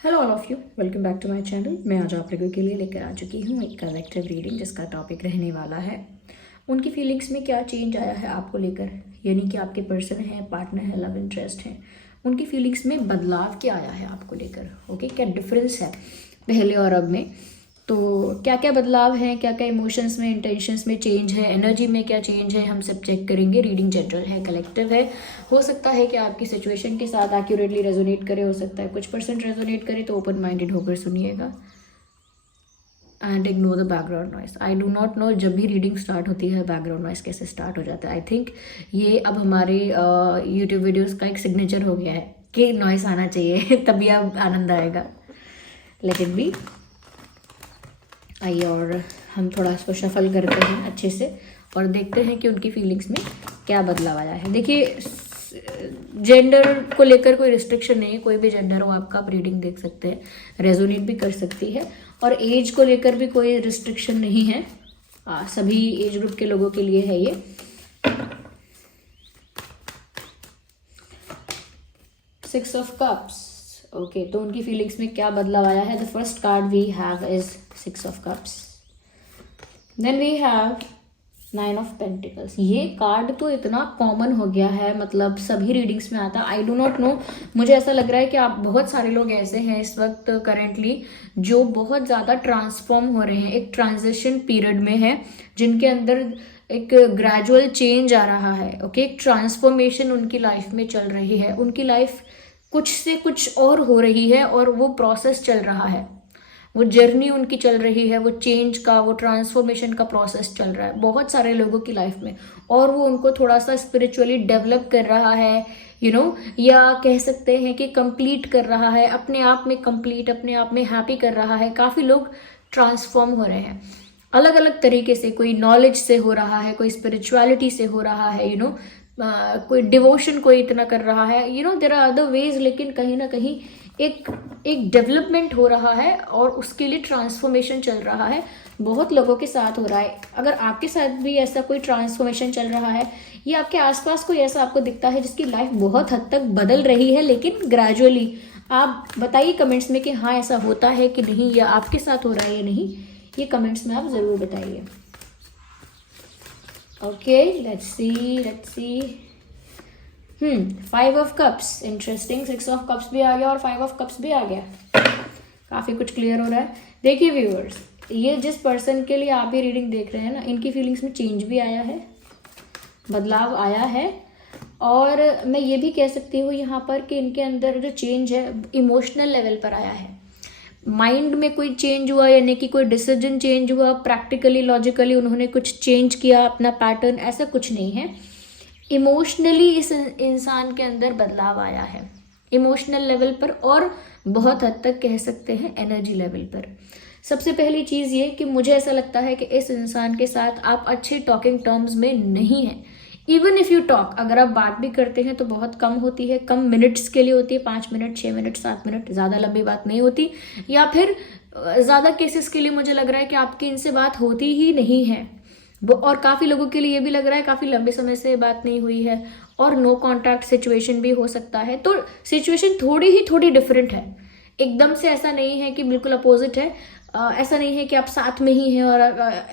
Hello all of you, welcome back to my channel. मैं आज आप लोगों के लिए लेकर आ चुकी हूँ एक कलेक्टिव रीडिंग जिसका टॉपिक रहने वाला है उनकी फीलिंग्स में क्या चेंज आया है आपको लेकर, यानी कि आपके पर्सन है, पार्टनर है, लव इंटरेस्ट है, उनकी फीलिंग्स में बदलाव क्या आया है आपको लेकर। ओके, क्या डिफरेंस है पहले और अब में, तो क्या क्या बदलाव हैं, क्या क्या इमोशंस में, इंटेंशंस में चेंज है, एनर्जी में क्या चेंज है, हम सब चेक करेंगे। रीडिंग जनरल है, कलेक्टिव है। हो सकता है कि आपकी सिचुएशन के साथ एक्यूरेटली रेजोनेट करे, हो सकता है कुछ परसेंट रेजोनेट करे, तो ओपन माइंडेड होकर सुनिएगा and ignore the background noise. I do not know जब भी रीडिंग स्टार्ट होती है बैकग्राउंड नॉइस कैसे स्टार्ट हो जाता है। आई थिंक ये अब हमारे यूट्यूब वीडियोज़ का एक सिग्नेचर हो गया है कि नॉइस आना चाहिए तभी अब आनंद आएगा। Let it be. आइए और हम थोड़ा इसको शफल करते हैं अच्छे से और देखते हैं कि उनकी फीलिंग्स में क्या बदलाव आया है। देखिए, जेंडर को लेकर कोई रिस्ट्रिक्शन नहीं है, कोई भी जेंडर हो आपका, आप रीडिंग देख सकते हैं, रेजोनेट भी कर सकती है। और एज को लेकर भी कोई रिस्ट्रिक्शन नहीं है, सभी एज ग्रुप के लोगों के लिए है ये। Six of cups. ओके, तो उनकी फीलिंग्स में क्या बदलाव आया है। The first card we have is six of cups, then we have nine of pentacles. ये कार्ड तो इतना कॉमन हो गया है, मतलब सभी रीडिंग्स में आता है। आई डू नॉट नो, मुझे ऐसा लग रहा है कि आप बहुत सारे लोग ऐसे हैं इस वक्त करेंटली जो बहुत ज़्यादा ट्रांसफॉर्म हो रहे हैं, एक ट्रांजिशन पीरियड में है, जिनके अंदर एक ग्रेजुअल चेंज आ रहा है। ओके, एक ट्रांसफॉर्मेशन उनकी लाइफ में चल रही है, उनकी लाइफ कुछ से कुछ और हो रही है और वो प्रोसेस चल रहा है, वो जर्नी उनकी चल रही है, वो चेंज का, वो ट्रांसफॉर्मेशन का प्रोसेस चल रहा है बहुत सारे लोगों की लाइफ में। और वो उनको थोड़ा सा स्पिरिचुअली डेवलप कर रहा है, या कह सकते हैं कि कंप्लीट कर रहा है, अपने आप में कंप्लीट, अपने आप में हैप्पी कर रहा है। काफ़ी लोग ट्रांसफॉर्म हो रहे हैं अलग अलग तरीके से, कोई नॉलेज से हो रहा है, कोई स्पिरिचुअलिटी से हो रहा है, कोई डिवोशन कोई इतना कर रहा है, देयर आर अदर वेज, लेकिन कहीं ना कहीं एक डेवलपमेंट हो रहा है और उसके लिए ट्रांसफॉर्मेशन चल रहा है। बहुत लोगों के साथ हो रहा है। अगर आपके साथ भी ऐसा कोई ट्रांसफॉर्मेशन चल रहा है या आपके आसपास कोई ऐसा आपको दिखता है जिसकी लाइफ बहुत हद तक बदल रही है लेकिन ग्रेजुअली, आप बताइए कमेंट्स में कि हाँ ऐसा होता है कि नहीं, या आपके साथ हो रहा है या नहीं, ये कमेंट्स में आप ज़रूर बताइए। Okay, let's see. Five of cups, interesting. Six of cups भी आ गया और फाइव ऑफ कप्स भी आ गया, काफ़ी कुछ क्लियर हो रहा है। देखिए व्यूअर्स, ये जिस पर्सन के लिए आप ही रीडिंग देख रहे हैं ना, इनकी फीलिंग्स में चेंज भी आया है, बदलाव आया है। और मैं ये भी कह सकती हूँ यहाँ पर कि इनके अंदर जो चेंज है इमोशनल लेवल पर आया है। माइंड में कोई चेंज हुआ, यानी कि कोई डिसीजन चेंज हुआ, प्रैक्टिकली लॉजिकली उन्होंने कुछ चेंज किया अपना पैटर्न, ऐसा कुछ नहीं है। इमोशनली इस इंसान के अंदर बदलाव आया है, इमोशनल लेवल पर, और बहुत हद तक कह सकते हैं एनर्जी लेवल पर। सबसे पहली चीज़ ये कि मुझे ऐसा लगता है कि इस इंसान के साथ आप अच्छे टॉकिंग टर्म्स में नहीं हैं। इवन इफ़ यू टॉक, अगर आप बात भी करते हैं तो बहुत कम होती है, कम मिनट्स के लिए होती है, 5 मिनट, 6 मिनट, 7 मिनट, ज़्यादा लंबी बात नहीं होती। या फिर ज़्यादा केसेस के लिए मुझे लग रहा है कि आपकी इनसे बात होती ही नहीं है। और काफ़ी लोगों के लिए ये भी लग रहा है काफ़ी लंबे समय से बात नहीं हुई है, और नो कॉन्टैक्ट सिचुएशन भी हो सकता है। तो सिचुएशन थोड़ी डिफरेंट है, एकदम से ऐसा नहीं है कि बिल्कुल अपोजिट है। ऐसा नहीं है कि आप साथ में ही हैं और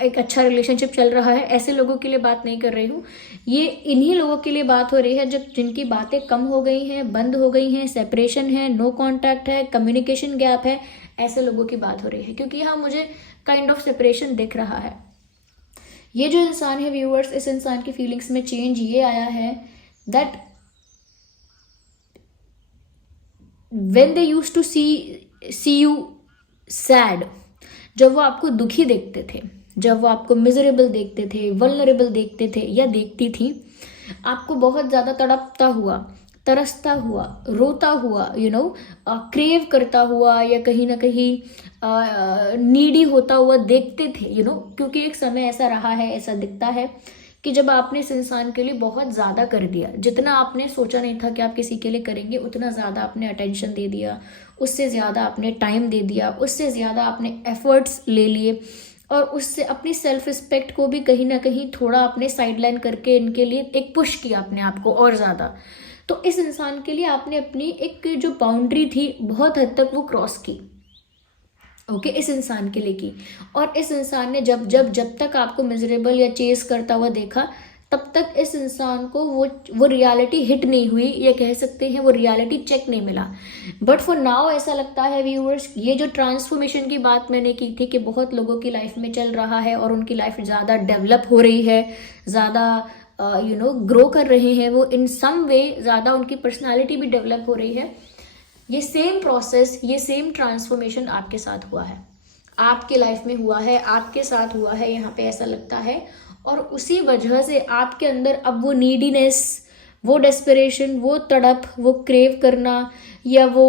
एक अच्छा रिलेशनशिप चल रहा है, ऐसे लोगों के लिए बात नहीं कर रही हूँ। ये इन्हीं लोगों के लिए बात हो रही है जब जिनकी बातें कम हो गई हैं, बंद हो गई हैं, सेपरेशन है, नो कॉन्टैक्ट है, कम्युनिकेशन गैप है, ऐसे लोगों की बात हो रही है। क्योंकि यहाँ मुझे काइंड ऑफ सेपरेशन दिख रहा है। ये जो इंसान है व्यूअर्स, इस इंसान की फीलिंग्स में चेंज ये आया है that when they used to see you sad, जब वो आपको दुखी देखते थे, जब वो आपको मिजरेबल देखते थे, वल्नरेबल देखते थे या देखती थी, आपको बहुत ज़्यादा तड़पता हुआ, तरसता हुआ, रोता हुआ, क्रेव करता हुआ, या कहीं ना कहीं नीडी होता हुआ देखते थे, क्योंकि एक समय ऐसा रहा है, ऐसा दिखता है कि जब आपने इस इंसान के लिए बहुत ज़्यादा कर दिया, जितना आपने सोचा नहीं था कि आप किसी के लिए करेंगे, उतना ज़्यादा आपने अटेंशन दे दिया, उससे ज़्यादा आपने टाइम दे दिया, उससे ज़्यादा आपने एफर्ट्स ले लिए, और उससे अपनी सेल्फ रिस्पेक्ट को भी कहीं ना कहीं थोड़ा आपने साइडलाइन करके इनके लिए एक पुश किया अपने आप को और ज़्यादा। तो इस इंसान के लिए आपने अपनी एक जो बाउंड्री थी बहुत हद तक वो क्रॉस की। ओके, इस इंसान के लिए की। और इस इंसान ने जब तक आपको मिजरेबल या चेस करता हुआ देखा, तब तक इस इंसान को वो रियलिटी हिट नहीं हुई, ये कह सकते हैं वो रियलिटी चेक नहीं मिला। बट फॉर नाउ ऐसा लगता है व्यूअर्स, ये जो ट्रांसफॉर्मेशन की बात मैंने की थी कि बहुत लोगों की लाइफ में चल रहा है और उनकी लाइफ ज़्यादा डेवलप हो रही है, ज़्यादा ग्रो कर रहे हैं वो इन सम वे, ज़्यादा उनकी पर्सनैलिटी भी डेवलप हो रही है। ये सेम प्रोसेस, ये सेम ट्रांसफॉर्मेशन आपके साथ हुआ है, आपके लाइफ में हुआ है, आपके साथ हुआ है, यहाँ पे ऐसा लगता है। और उसी वजह से आपके अंदर अब वो नीडीनेस, वो डेस्परेशन, वो तड़प, वो क्रेव करना, या वो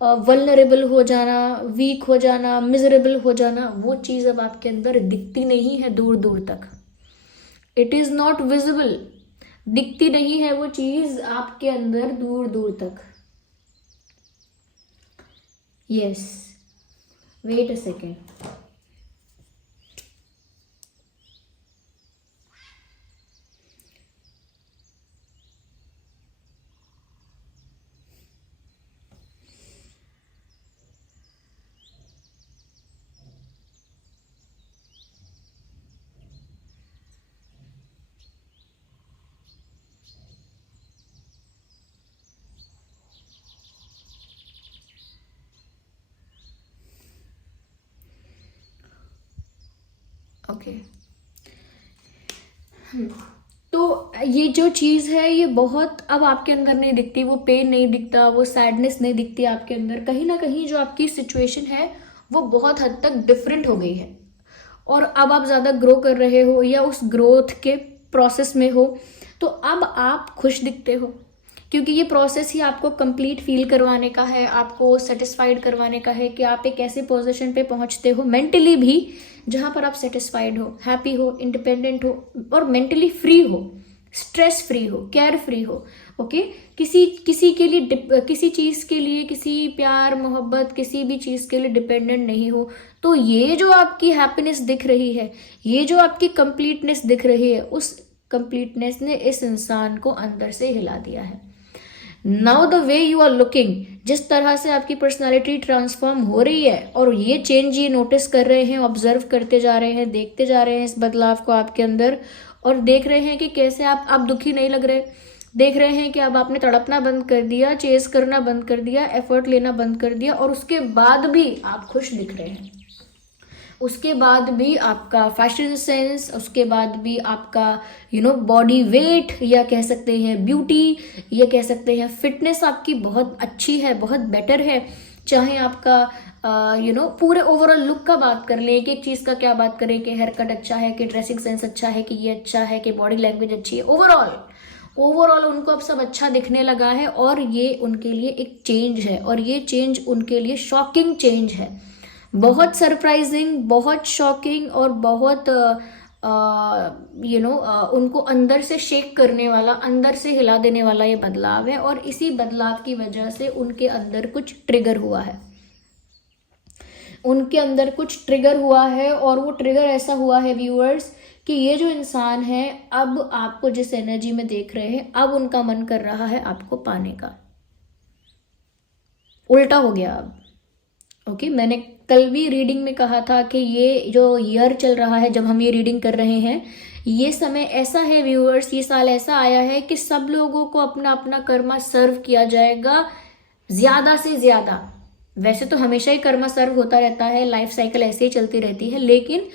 वल्नरेबल हो जाना, वीक हो जाना, मिजरेबल हो जाना, वो चीज़ अब आपके अंदर दिखती नहीं है दूर दूर तक। इट इज़ नॉट विजिबल, दिखती नहीं है वो चीज़ आपके अंदर दूर दूर तक। Yes, wait a second. Okay, तो ये जो चीज़ है ये बहुत अब आपके अंदर नहीं दिखती, वो पेन नहीं दिखता, वो सैडनेस नहीं दिखती आपके अंदर। कहीं ना कहीं जो आपकी सिचुएशन है वो बहुत हद तक डिफरेंट हो गई है, और अब आप ज़्यादा ग्रो कर रहे हो या उस ग्रोथ के प्रोसेस में हो, तो अब आप खुश दिखते हो, क्योंकि ये प्रोसेस ही आपको कंप्लीट फील करवाने का है, आपको सेटिस्फाइड करवाने का है कि आप एक ऐसे पोजीशन पे पहुंचते हो मेंटली भी जहां पर आप सेटिस्फाइड हो, हैप्पी हो, इंडिपेंडेंट हो और मेंटली फ्री हो, स्ट्रेस फ्री हो, केयर फ्री हो। ओके, किसी के लिए, किसी चीज़ के लिए, किसी प्यार मोहब्बत, किसी भी चीज़ के लिए डिपेंडेंट नहीं हो। तो ये जो आपकी हैप्पीनेस दिख रही है, ये जो आपकी कंप्लीटनेस दिख रही है, उस कंप्लीटनेस ने इस इंसान को अंदर से हिला दिया है। Now the way you are looking, जिस तरह से आपकी पर्सनालिटी ट्रांसफॉर्म हो रही है, और ये चेंज ये नोटिस कर रहे हैं, ऑब्जर्व करते जा रहे हैं, देखते जा रहे हैं इस बदलाव को आपके अंदर, और देख रहे हैं कि कैसे आप अब दुखी नहीं लग रहे, देख रहे हैं कि अब आपने तड़पना बंद कर दिया, चेस करना बंद कर दिया, एफर्ट लेना बंद कर दिया, और उसके बाद भी आप खुश दिख रहे हैं। उसके बाद भी आपका फैशन सेंस, उसके बाद भी आपका बॉडी वेट, या कह सकते हैं ब्यूटी, या कह सकते हैं फिटनेस आपकी बहुत अच्छी है, बहुत बेटर है। चाहे आपका पूरे ओवरऑल लुक का बात कर लें, एक चीज़ का क्या बात करें कि हेयर कट अच्छा है, कि ड्रेसिंग सेंस अच्छा है, कि ये अच्छा है, कि बॉडी लैंग्वेज अच्छी है, ओवरऑल उनको अब सब अच्छा दिखने लगा है, और ये उनके लिए एक चेंज है, और ये चेंज उनके लिए शॉकिंग चेंज है, बहुत सरप्राइजिंग, बहुत शॉकिंग, और बहुत उनको अंदर से शेक करने वाला, अंदर से हिला देने वाला ये बदलाव है। और इसी बदलाव की वजह से उनके अंदर कुछ ट्रिगर हुआ है, उनके अंदर कुछ ट्रिगर हुआ है, और वो ट्रिगर ऐसा हुआ है व्यूअर्स कि ये जो इंसान है, अब आपको जिस एनर्जी में देख रहे हैं, अब उनका मन कर रहा है आपको पाने का। उल्टा हो गया अब। ओके, मैंने कल भी रीडिंग में कहा था कि ये जो ईयर चल रहा है, जब हम ये रीडिंग कर रहे हैं, ये समय ऐसा है व्यूअर्स, ये साल ऐसा आया है कि सब लोगों को अपना अपना कर्मा सर्व किया जाएगा, ज्यादा से ज्यादा। वैसे तो हमेशा ही कर्मा सर्व होता रहता है, लाइफ साइकिल ऐसे ही चलती रहती है, लेकिन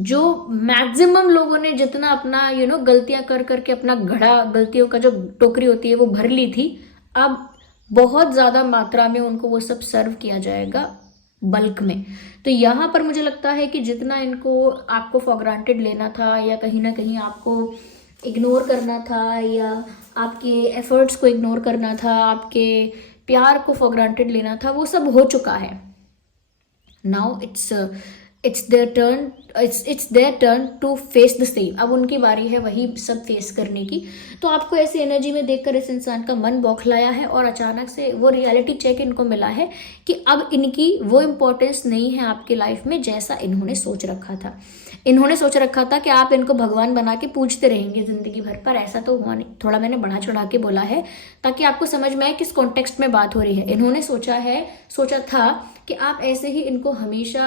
जो मैक्सिमम लोगों ने जितना अपना गलतियां कर करके अपना घड़ा, गलतियों का जो टोकरी होती है वो भर ली थी, अब बहुत ज्यादा मात्रा में उनको वो सब सर्व किया जाएगा, बल्क में। तो यहाँ पर मुझे लगता है कि जितना इनको आपको फॉर ग्रांटेड लेना था, या कहीं ना कहीं आपको इग्नोर करना था, या आपके एफर्ट्स को इग्नोर करना था, आपके प्यार को फॉर ग्रांटेड लेना था, वो सब हो चुका है। Now it's their turn to face the same. अब उनकी बारी है वही सब फेस करने की। तो आपको ऐसी एनर्जी में देखकर इस इंसान का मन बौखलाया है, और अचानक से वो रियलिटी चेक इनको मिला है कि अब इनकी वो इम्पोर्टेंस नहीं है आपकी लाइफ में जैसा इन्होंने सोच रखा था। इन्होंने सोच रखा था कि आप इनको भगवान बना के पूजते रहेंगे जिंदगी भर, पर ऐसा तो हुआ नहीं। थोड़ा मैंने बढ़ा चढ़ा के बोला है ताकि आपको समझ में आए किस कॉन्टेक्स्ट में बात हो रही है। इन्होंने सोचा था कि आप ऐसे ही इनको हमेशा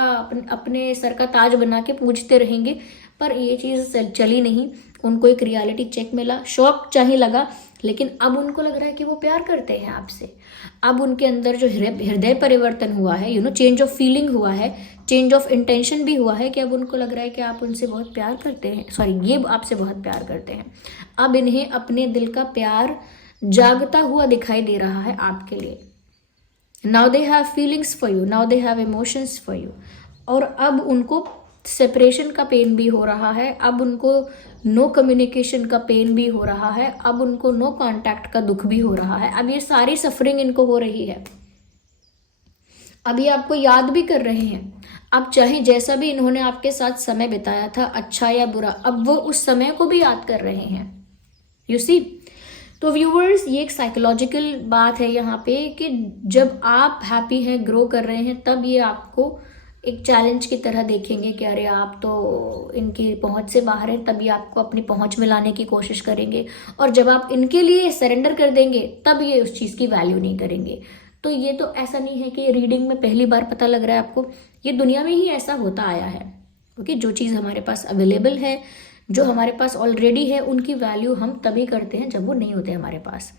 अपने सर का ताज बना के पूजते रहेंगे, पर ये चीज़ चली नहीं। उनको एक रियलिटी चेक मिला, शौक चाहे लगा, लेकिन अब उनको लग रहा है कि वो प्यार करते हैं आपसे। अब उनके अंदर जो हृदय परिवर्तन हुआ है, चेंज ऑफ फीलिंग हुआ है, चेंज ऑफ इंटेंशन भी हुआ है कि अब उनको लग रहा है कि आप उनसे बहुत प्यार करते हैं, ये आपसे बहुत प्यार करते हैं। अब इन्हें अपने दिल का प्यार जागता हुआ दिखाई दे रहा है आपके लिए। Now they have feelings for you, now they have emotions for you. और अब उनको सेपरेशन का पेन भी हो रहा है, अब उनको नो कम्युनिकेशन का पेन भी हो रहा है, अब उनको नो कांटेक्ट का दुख भी हो रहा है। अब ये सारी सफरिंग इनको हो रही है। अब ये आपको याद भी कर रहे हैं। अब चाहे जैसा भी इन्होंने आपके साथ समय बिताया था, अच्छा या बुरा, अब वो उस समय को भी याद कर रहे हैं। You see. तो व्यूवर्स, ये एक साइकोलॉजिकल बात है यहाँ पे कि जब आप हैप्पी हैं, ग्रो कर रहे हैं, तब ये आपको एक चैलेंज की तरह देखेंगे कि अरे आप तो इनकी पहुंच से बाहर हैं, तब ये आपको अपनी पहुंच में लाने की कोशिश करेंगे। और जब आप इनके लिए सरेंडर कर देंगे, तब ये उस चीज़ की वैल्यू नहीं करेंगे। तो ये तो ऐसा नहीं है कि रीडिंग में पहली बार पता लग रहा है आपको, ये दुनिया में ही ऐसा होता आया है। ओके, जो चीज़ हमारे पास अवेलेबल है, जो हमारे पास ऑलरेडी है, उनकी वैल्यू हम तभी करते हैं जब वो नहीं होते हमारे पास।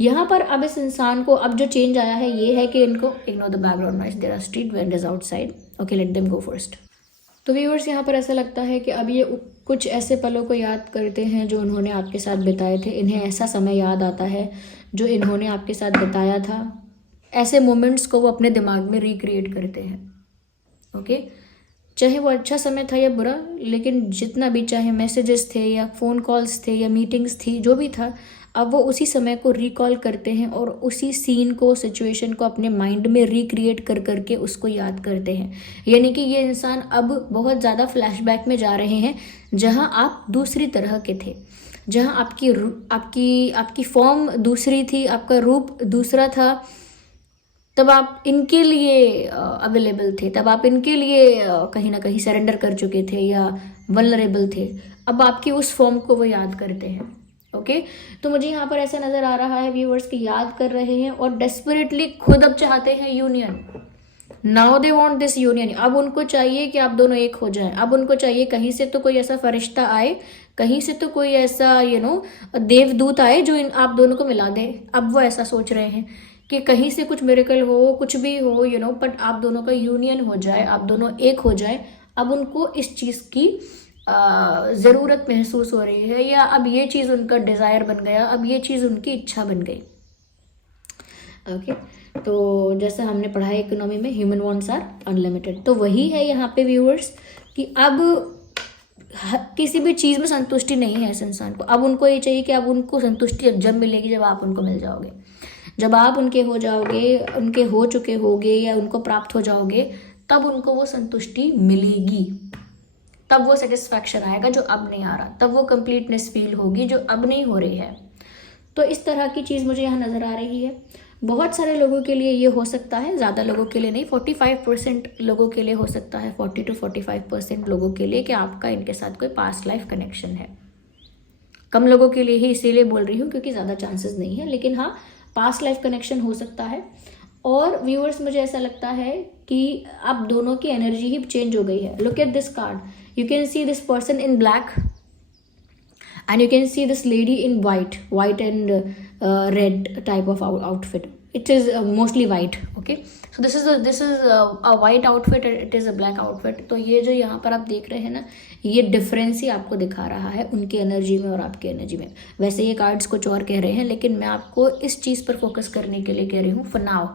यहाँ पर अब इस इंसान को अब जो चेंज आया है ये है कि इनको ignore the background noise, there are street vendors outside, okay let them go first. तो व्यूअर्स, यहाँ पर ऐसा लगता है कि अब ये कुछ ऐसे पलों को याद करते हैं जो उन्होंने आपके साथ बिताए थे। इन्हें ऐसा समय याद आता है जो इन्होंने आपके साथ बिताया था। ऐसे मोमेंट्स को वो अपने दिमाग में रिक्रिएट करते हैं। ओके, चाहे वो अच्छा समय था या बुरा, लेकिन जितना भी, चाहे मैसेजेस थे या फ़ोन कॉल्स थे या मीटिंग्स थी, जो भी था, अब वो उसी समय को रिकॉल करते हैं और उसी सीन को, सिचुएशन को अपने माइंड में रिक्रिएट कर करके उसको याद करते हैं। यानी कि ये इंसान अब बहुत ज़्यादा फ्लैशबैक में जा रहे हैं, जहां आप दूसरी तरह के थे, जहां आपकी फॉर्म दूसरी थी, आपका रूप दूसरा था। तब आप इनके लिए अवेलेबल थे, तब आप इनके लिए कहीं ना कहीं सरेंडर कर चुके थे या वल्नरेबल थे। अब आपकी उस फॉर्म को वो याद करते हैं। ओके, तो मुझे यहाँ पर ऐसा नज़र आ रहा है व्यूअर्स कि याद कर रहे हैं और डेस्परेटली खुद अब चाहते हैं union. Now they want this union. अब उनको चाहिए कि आप दोनों एक हो जाएं। अब उनको चाहिए कहीं से तो कोई ऐसा फरिश्ता आए, कहीं से तो कोई ऐसा देवदूत आए जो आप दोनों को मिला दे। अब वो ऐसा सोच रहे हैं कि कहीं से कुछ मिरेकल हो, कुछ भी हो, बट आप दोनों का यूनियन हो जाए, आप दोनों एक हो जाए। अब उनको इस चीज़ की ज़रूरत महसूस हो रही है, या अब ये चीज़ उनका डिज़ायर बन गया, अब ये चीज़ उनकी इच्छा बन गई। ओके, तो जैसा हमने पढ़ा है इकोनॉमी में, ह्यूमन वांट्स आर अनलिमिटेड, तो वही है यहाँ पे व्यूअर्स कि अब किसी भी चीज़ में संतुष्टि नहीं है इस इंसान को। अब उनको ये चाहिए कि अब उनको संतुष्टि जब मिलेगी जब आप उनको मिल जाओगे, जब आप उनके हो जाओगे, उनके हो चुके होगे या उनको प्राप्त हो जाओगे, तब उनको वो संतुष्टि मिलेगी, तब वो सेटिस्फैक्शन आएगा जो अब नहीं आ रहा, तब वो कंप्लीटनेस फील होगी जो अब नहीं हो रही है। तो इस तरह की चीज़ मुझे यहाँ नज़र आ रही है। बहुत सारे लोगों के लिए ये हो सकता है, ज़्यादा लोगों के लिए नहीं, 45% लोगों के लिए हो सकता है, 40 to 45% लोगों के लिए, कि आपका इनके साथ कोई पास्ट लाइफ कनेक्शन है। कम लोगों के लिए ही इसीलिए बोल रही हूँ क्योंकि ज़्यादा चांसेस नहीं है, लेकिन हाँ, पास्ट लाइफ कनेक्शन हो सकता है। और व्यूअर्स, मुझे ऐसा लगता है कि अब दोनों की एनर्जी ही चेंज हो गई है। Look at this card, you can see this person in black and you can see this lady in white and red type of outfit. It is mostly white. Okay, so this is a white outfit, it is a black outfit. तो ये जो यहाँ पर आप देख रहे हैं ना, ये डिफरेंस ही आपको दिखा रहा है उनकी एनर्जी में और आपकी एनर्जी में। वैसे ये कार्ड्स कुछ और कह रहे हैं, लेकिन मैं आपको इस चीज़ पर फोकस करने के लिए कह रही हूँ फॉर नाउ।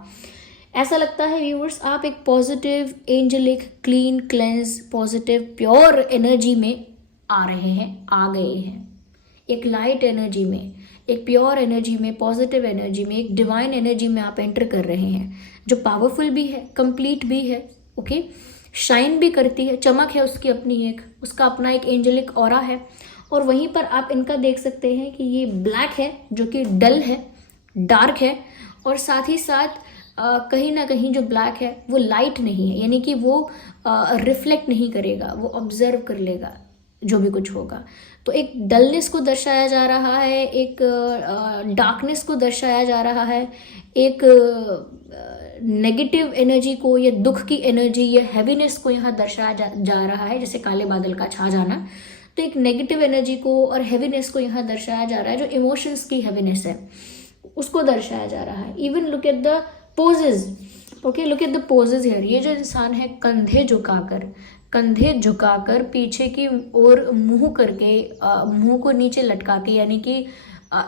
ऐसा लगता है व्यूअर्स, आप एक positive, angelic, clean, cleanse, positive, pure energy में आ रहे हैं, आ गए हैं। एक लाइट एनर्जी में, एक प्योर एनर्जी में, पॉजिटिव एनर्जी में, एक डिवाइन एनर्जी में आप एंटर कर रहे हैं, जो पावरफुल भी है, कंप्लीट भी है। ओके, शाइन भी करती है, चमक है उसकी अपनी, एक उसका अपना एक एंजेलिक ऑरा है। और वहीं पर आप इनका देख सकते हैं कि ये ब्लैक है, जो कि डल है, डार्क है, और साथ ही साथ कहीं ना कहीं जो ब्लैक है वो लाइट नहीं है, यानी कि वो रिफ्लेक्ट नहीं करेगा, वो ऑब्जर्व कर लेगा जो भी कुछ होगा। तो एक डलनेस को दर्शाया जा रहा है, एक डार्कनेस को दर्शाया जा रहा है, एक नेगेटिव एनर्जी को या दुख की एनर्जी या हैवीनेस को यहाँ दर्शाया जा रहा है, जैसे काले बादल का छा जाना। तो एक नेगेटिव एनर्जी को और हैवीनेस को यहाँ दर्शाया जा रहा है, जो इमोशंस की हैवीनेस है उसको दर्शाया जा रहा है। Even look at the poses, okay, look at the poses here. ये जो इंसान है कंधे झुकाकर पीछे की ओर मुंह करके, मुंह को नीचे लटका के, यानी कि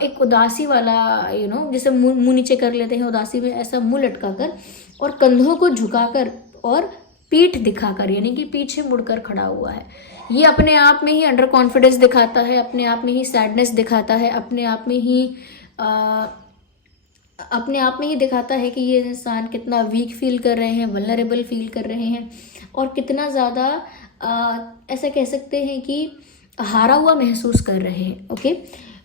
एक उदासी वाला जैसे मुंह नीचे कर लेते हैं उदासी में, ऐसा मुंह लटकाकर और कंधों को झुकाकर और पीठ दिखाकर, यानी कि पीछे मुड़कर खड़ा हुआ है। ये अपने आप में ही अंडर कॉन्फिडेंस दिखाता है, अपने आप में ही सैडनेस दिखाता है, अपने आप में ही दिखाता है कि ये इंसान कितना वीक फील कर रहे हैं, वल्नरेबल फील कर रहे हैं, और कितना ज़्यादा ऐसा कह सकते हैं कि हारा हुआ महसूस कर रहे हैं। Okay,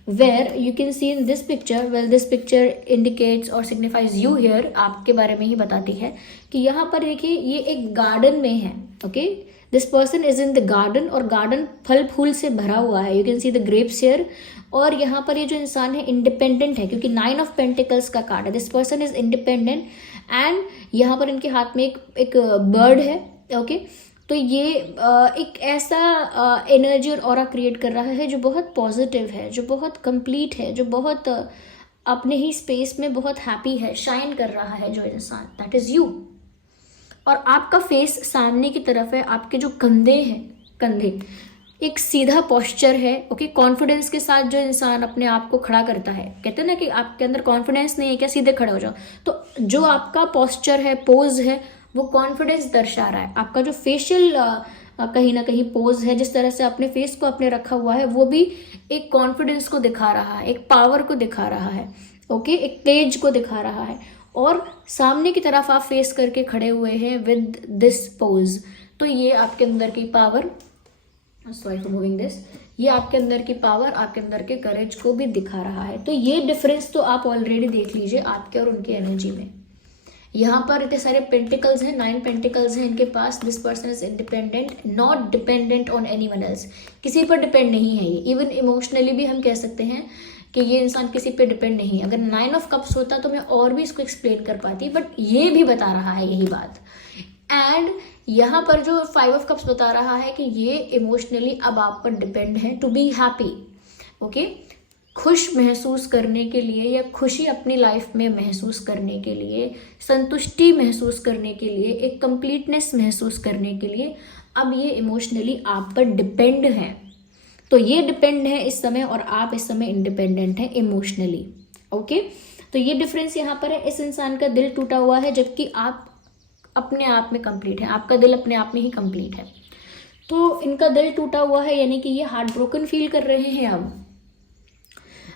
where you can see in this picture, well this picture indicates और सिग्निफाइज यू हियर, आपके बारे में ही बताती है कि यहाँ पर देखिए ये एक गार्डन में है। Okay, this person is in the garden, और गार्डन फल फूल से भरा हुआ है। You can see the grapes here. और यहाँ पर ये जो इंसान है इंडिपेंडेंट है, क्योंकि 9 ऑफ पेंटिकल्स का कार्ड है। This person is independent and यहाँ पर इनके हाथ में एक बर्ड है। ओके, तो ये एक ऐसा एनर्जी और ऑरा क्रिएट कर रहा है जो बहुत पॉजिटिव है, जो बहुत कंप्लीट है, जो बहुत अपने ही स्पेस में बहुत हैप्पी है, शाइन कर रहा है जो इंसान, दैट इज यू। और आपका फेस सामने की तरफ है, आपके जो कंधे एक सीधा पोस्चर है। ओके, कॉन्फिडेंस के साथ जो इंसान अपने आप को खड़ा करता है, कहते हैं ना कि आपके अंदर कॉन्फिडेंस नहीं है क्या, सीधे खड़े हो जाओ। तो जो आपका पोस्चर है, पोज है, वो कॉन्फिडेंस दर्शा रहा है। आपका जो फेशियल कहीं ना कहीं पोज है, जिस तरह से अपने फेस को आपने रखा हुआ है, वो भी एक कॉन्फिडेंस को दिखा रहा है, एक पावर को दिखा रहा है। ओके, एक तेज को दिखा रहा है। और सामने की तरफ आप फेस करके खड़े हुए हैं विद दिस पोज। तो ये आपके अंदर की power, sorry for moving this, ये आपके अंदर की पावर, आपके अंदर के करेज को भी दिखा रहा है। तो ये डिफरेंस तो आप ऑलरेडी देख लीजिए आपके और उनकी एनर्जी में। यहाँ पर इतने सारे पेंटिकल्स हैं, 9 पेंटिकल्स हैं इनके पास। This person is independent, not dependent on anyone else, किसी पर डिपेंड नहीं है ये। इवन इमोशनली भी हम कह सकते हैं कि ये इंसान किसी पे डिपेंड नहीं है। अगर 9 ऑफ कप्स होता तो मैं और भी इसको एक्सप्लेन कर पाती, बट ये भी बता रहा है यही बात। एंड यहाँ पर जो 5 ऑफ कप्स बता रहा है कि ये इमोशनली अब आप पर डिपेंड है टू बी हैप्पी। ओके, खुश महसूस करने के लिए या खुशी अपनी लाइफ में महसूस करने के लिए, संतुष्टि महसूस करने के लिए, एक कंप्लीटनेस महसूस करने के लिए अब ये इमोशनली आप पर डिपेंड है। तो ये डिपेंड है इस समय और आप इस समय इंडिपेंडेंट है इमोशनली। ओके, तो ये डिफरेंस यहाँ पर है। इस इंसान का दिल टूटा हुआ है जबकि आप अपने आप में कंप्लीट है, आपका दिल अपने आप में ही कंप्लीट है। तो इनका दिल टूटा हुआ है, यानी कि ये हार्ट ब्रोकन फील कर रहे हैं।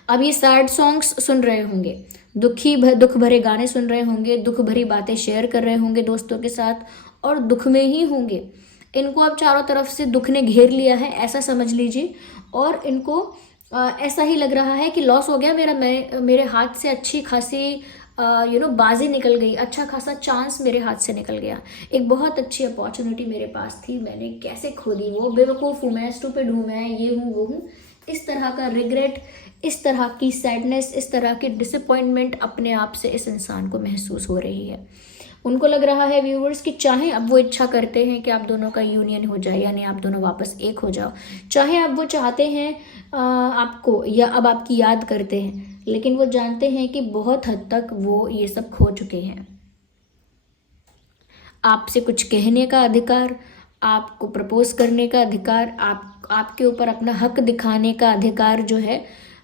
अब ये सैड सॉन्ग्स सुन रहे होंगे, दुख भरे गाने सुन रहे होंगे, दुख भरी बातें शेयर कर रहे होंगे दोस्तों के साथ, और दुख में ही होंगे। इनको अब चारों तरफ से दुख ने घेर लिया है, ऐसा समझ लीजिए। और इनको ऐसा ही लग रहा है कि लॉस हो गया मेरे हाथ से, अच्छी खासी बाजी निकल गई, अच्छा खासा चांस मेरे हाथ से निकल गया, एक बहुत अच्छी अपॉर्चुनिटी मेरे पास थी, मैंने कैसे खो दी, वो बेवकूफ़ हूँ मैं, स्टूपिड हूँ मैं, ये हूँ वो हूँ। इस तरह का रिग्रेट, इस तरह की सैडनेस, इस तरह की डिसअपॉइंटमेंट अपने आप से इस इंसान को महसूस हो रही है। उनको लग रहा है व्यूअर्स कि चाहे अब वो इच्छा करते हैं कि आप दोनों का यूनियन हो जाए, यानी आप दोनों वापस एक हो जाओ, चाहे अब वो चाहते हैं आपको या अब आपकी याद करते हैं, लेकिन वो जानते हैं कि बहुत हद तक वो ये सब खो चुके हैं। आपसे कुछ कहने का अधिकार, आपको प्रपोज करने का अधिकार, आपके ऊपर अपना हक दिखाने का अधिकार जो है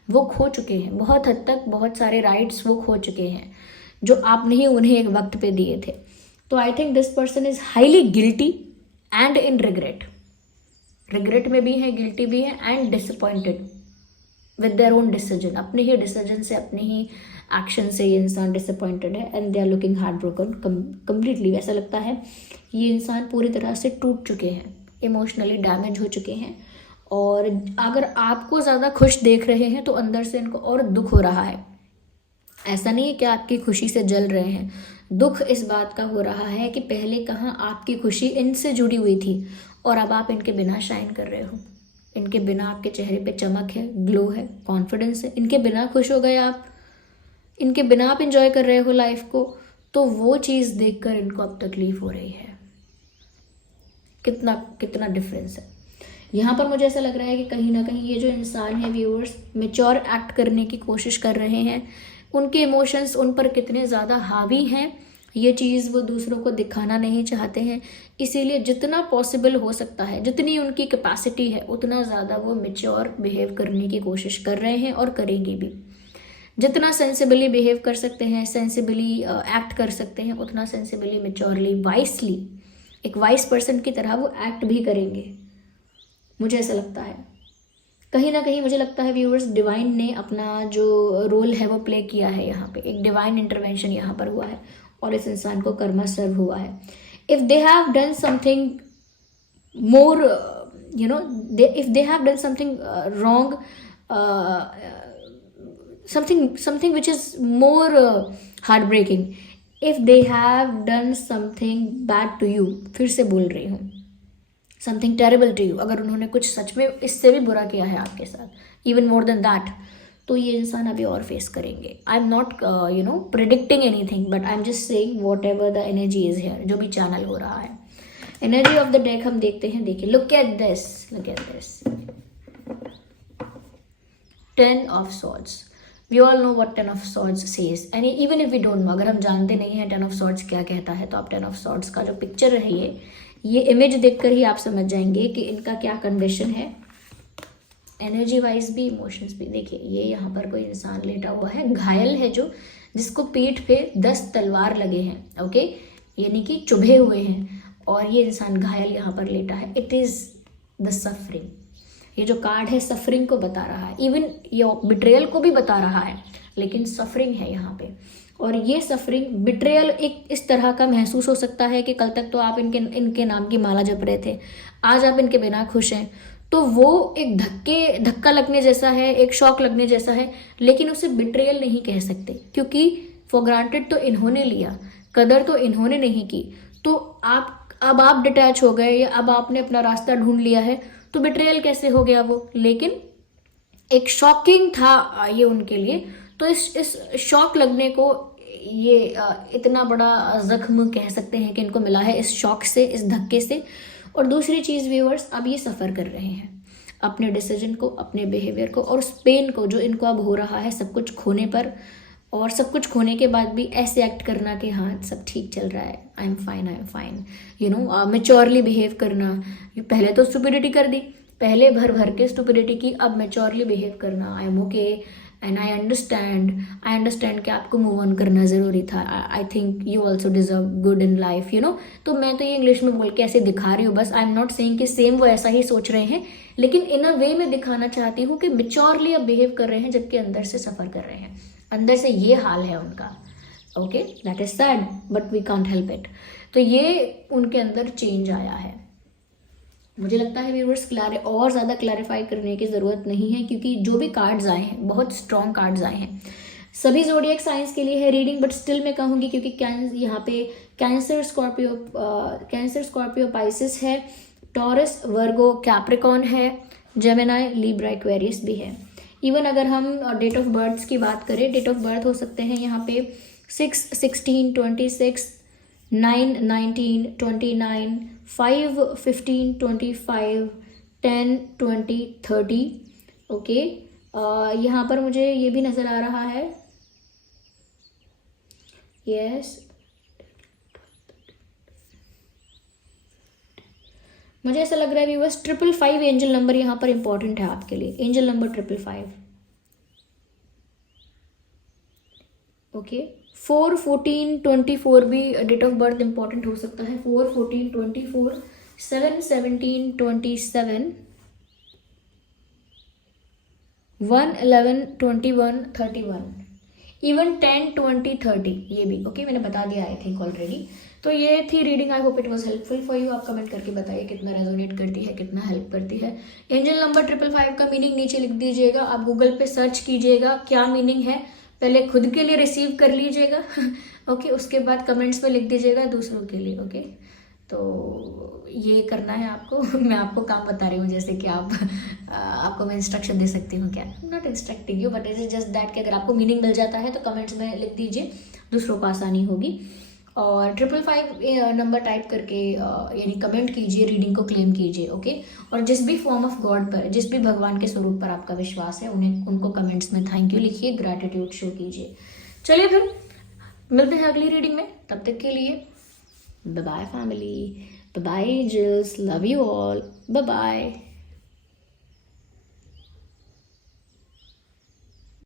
वो खो चुके हैं। बहुत हद तक बहुत सारे राइट्स वो खो चुके हैं जो आपने ही उन्हें एक वक्त पे दिए थे। तो I think this person is highly guilty and in regret में भी है, गिल्टी भी है, and disappointed with their own decision. अपने ही डिसीजन से, अपने ही एक्शन से ये इंसान डिसअपॉइंटेड है and they are looking heart broken completely. ऐसा लगता है ये इंसान पूरी तरह से टूट चुके हैं, इमोशनली डैमेज हो चुके हैं। और अगर आपको ज़्यादा खुश देख रहे हैं तो अंदर से इनको और दुख हो रहा है। ऐसा नहीं है कि आपकी खुशी से जल रहे हैं, दुख इस बात का हो रहा है कि पहले कहाँ आपकी खुशी इनसे जुड़ी हुई थी और अब आप इनके बिना शाइन कर रहे हो। इनके बिना आपके चेहरे पे चमक है, ग्लो है, कॉन्फिडेंस है। इनके बिना खुश हो गए आप, इनके बिना आप इंजॉय कर रहे हो लाइफ को, तो वो चीज़ देखकर इनको अब तकलीफ हो रही है। कितना कितना डिफरेंस है यहाँ पर। मुझे ऐसा लग रहा है कि कहीं ना कहीं ये जो इंसान है व्यूअर्स, मेच्योर एक्ट करने की कोशिश कर रहे हैं। उनके इमोशंस उन पर कितने ज़्यादा हावी हैं ये चीज़ वो दूसरों को दिखाना नहीं चाहते हैं। इसीलिए जितना पॉसिबल हो सकता है, जितनी उनकी कैपेसिटी है, उतना ज़्यादा वो मेच्योर बिहेव करने की कोशिश कर रहे हैं और करेंगे भी। जितना सेंसिबली बिहेव कर सकते हैं, सेंसिबली एक्ट कर सकते हैं, उतना सेंसिबली, मेच्योरली, वाइसली, एक वाइस पर्सन की तरह वो एक्ट भी करेंगे। मुझे ऐसा लगता है कहीं ना कहीं, मुझे लगता है व्यूअर्स, डिवाइन ने अपना जो रोल है वो प्ले किया है यहाँ पे। एक डिवाइन इंटरवेंशन यहाँ पर हुआ है और इस इंसान को कर्मा सर्व हुआ है। If they have done something more, you know, if they have done something wrong, something which is more heartbreaking, if they have done something bad to you, फिर से बोल रही हूँ, समथिंग टेरेबल टू यू, अगर उन्होंने कुछ सच में इससे भी बुरा किया है आपके साथ, इवन मोर देन दैट, तो ये इंसान अभी और फेस करेंगे। I am not predicting anything, but I am just saying what ever the energy is here, जो भी चैनल हो रहा है। एनर्जी ऑफ द डेक हम देखते हैं। देखिए, look at this, look at this, 10 of swords. We all know what 10 of swords says, and even if we don't know, अगर हम जानते नहीं हैं 10 ऑफ सॉर्ड्स क्या कहता है, तो आप 10 ऑफ सॉर्ड्स का जो पिक्चर है, ये इमेज देखकर ही आप समझ जाएंगे कि इनका क्या कंडीशन है, एनर्जी वाइज भी, इमोशंस भी। देखिए, ये यहाँ पर कोई इंसान लेटा हुआ है, घायल है, जो जिसको पीठ पे 10 तलवार लगे हैं, ओके, यानी कि चुभे हुए हैं, और ये इंसान घायल यहाँ पर लेटा है। It is the suffering. ये जो कार्ड है सफरिंग को बता रहा है, इवन ये बिट्रेयल को भी बता रहा है, लेकिन सफरिंग है यहाँ पे। और ये सफरिंग, बिट्रेयल एक इस तरह का महसूस हो सकता है कि कल तक तो आप इनके नाम की माला जप रहे थे, आज आप इनके बिना खुश हैं, तो वो एक धक्का लगने जैसा है, एक शॉक लगने जैसा है, लेकिन उसे बिट्रेयल नहीं कह सकते, क्योंकि फॉर ग्रांटेड तो इन्होंने लिया, कदर तो इन्होंने नहीं की। तो अब आप डिटैच हो गए, या अब आपने अपना रास्ता ढूंढ लिया है, तो बिट्रेयल कैसे हो गया वो? लेकिन एक शॉकिंग था ये उनके लिए। तो इस शॉक लगने को ये इतना बड़ा जख्म कह सकते हैं कि इनको मिला है, इस शॉक से, इस धक्के से। और दूसरी चीज़ व्यूअर्स, अब ये सफ़र कर रहे हैं अपने डिसीजन को, अपने बिहेवियर को, और उस पेन को जो इनको अब हो रहा है सब कुछ खोने पर, और सब कुछ खोने के बाद भी ऐसे एक्ट करना कि हाँ सब ठीक चल रहा है, I am fine, you know, maturely behave करना। पहले तो स्टुपिडिटी कर दी, पहले भर के स्टुपिडिटी की, अब मेच्योरली बिहेव करना, I am okay and I understand कि आपको मूव ऑन करना ज़रूरी था। I think you also deserve good in life, you know. तो मैं तो ये इंग्लिश में बोल के ऐसे दिखा रही हूँ बस, आई एम नॉट सेइंग कि सेम वो ऐसा ही सोच रहे हैं, लेकिन इन अ वे में दिखाना चाहती हूँ कि मेच्योरली अब बिहेव कर रहे हैं, जबकि अंदर से सफ़र कर रहे हैं, अंदर से ये हाल है उनका। Okay, that is sad but we can't help it. तो ये उनके अंदर चेंज आया है। मुझे लगता है व्यूअर्स और ज़्यादा क्लैरिफाई करने की ज़रूरत नहीं है, क्योंकि जो भी कार्ड्स आए हैं बहुत स्ट्रॉन्ग कार्ड्स आए हैं। सभी ज़ोडिएक साइंस के लिए है रीडिंग, बट स्टिल मैं कहूँगी, क्योंकि यहाँ पे कैंसर, स्कॉर्पियो, पाइसिस है, टॉरस, वर्गो, कैप्रिकॉन है, जेमिनाई, लिब्रा, एक्वेरियस भी है। इवन अगर हम डेट ऑफ बर्थ की बात करें, डेट ऑफ बर्थ हो सकते हैं यहाँ पे 6, 16, 26, 9, 19, 29, 5, 15, 25, 10, 20, 30। ओके, यहाँ पर मुझे ये भी नज़र आ रहा है, यस, मुझे ऐसा लग रहा है व्यूअर्स 555 एंजल नंबर यहाँ पर इंपॉर्टेंट है आपके लिए, एंजल नंबर 555। ओके, 4, 14, 24 भी डेट ऑफ बर्थ इंपॉर्टेंट हो सकता है। 4, 14, 24, 7, 17, 27, 1, 11, 21, 31, इवन 10, 20, 30 ये भी। ओके, मैंने बता दिया आई थिंक ऑलरेडी। तो ये थी reading, I hope it was helpful for you. आप कमेंट करके बताइए कितना रेजोनेट करती है, कितना हेल्प करती है। एंजल नंबर 555 का मीनिंग नीचे लिख दीजिएगा, आप गूगल पे सर्च कीजिएगा क्या मीनिंग है, पहले खुद के लिए रिसीव कर लीजिएगा ओके, उसके बाद कमेंट्स में लिख दीजिएगा दूसरों के लिए। ओके, तो ये करना है आपको। मैं आपको काम बता रही हूँ, जैसे कि आपको मैं इंस्ट्रक्शन दे सकती हूँ क्या, not instructing you, but it is just that कि अगर आपको मीनिंग मिल जाता है तो कमेंट्स में लिख दीजिए, दूसरों को आसानी होगी। और 555 नंबर टाइप करके यानी कमेंट कीजिए, रीडिंग को क्लेम कीजिए। ओके, और जिस भी फॉर्म ऑफ गॉड पर, जिस भी भगवान के स्वरूप पर आपका विश्वास है, उनको कमेंट्स में थैंक यू लिखिए, ग्रैटिट्यूड शो कीजिए। चलिए फिर मिलते हैं अगली रीडिंग में, तब तक के लिए bye bye family, bye bye angels, love you all, bye bye.